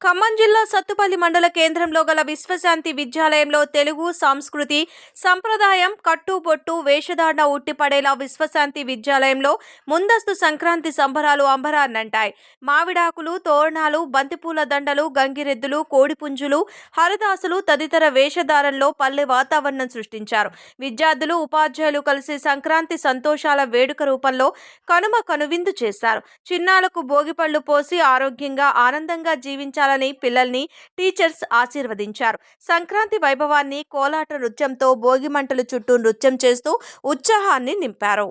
ఖమ్మం జిల్లా సత్తుపల్లి మండల కేంద్రంలో గల విశ్వశాంతి విద్యాలయంలో తెలుగు సంస్కృతి సంప్రదాయం కట్టుబొట్టు వేషధారణ ఉట్టిపడేలా విశ్వశాంతి విద్యాలయంలో ముందస్తు సంక్రాంతి సంబరాలు అంబరాన్నంటాయి. మావిడాకులు తోరణాలు బంతిపూల దండలు గంగిరెద్దులు కోడిపుంజులు హరిదాసులు తదితర వేషధారణలో పల్లె వాతావరణం సృష్టించారు. విద్యార్థులు ఉపాధ్యాయులు కలిసి సంక్రాంతి సంతోషాల వేడుక రూపంలో కనుమ కనువిందు చేశారు. చిన్నాలకు భోగిపళ్ళు పోసి ఆరోగ్యంగా ఆనందంగా జీవించాలని పిల్లల్ని టీచర్స్ ఆశీర్వదించారు. సంక్రాంతి వైభవాన్ని కోలాట నృత్యంతో భోగిమంటలు చుట్టూ నృత్యం చేస్తూ ఉత్సాహాన్ని నింపారు.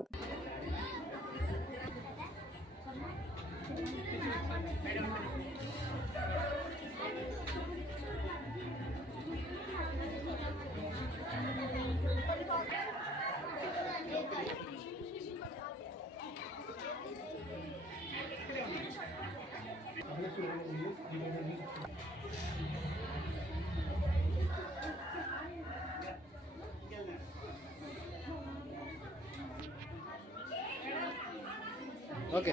OK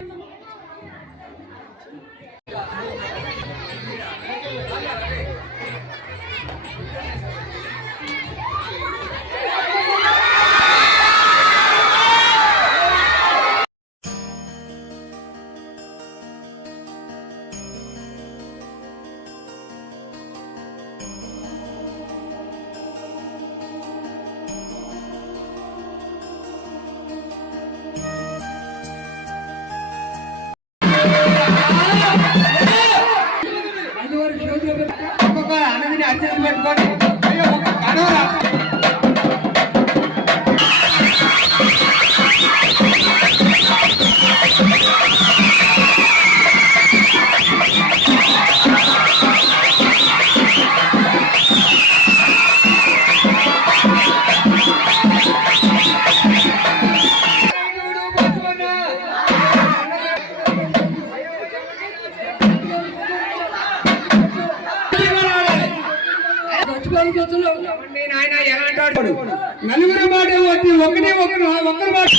నలుగురు మాట ఒకటి ఒకరు ఒకరు మాట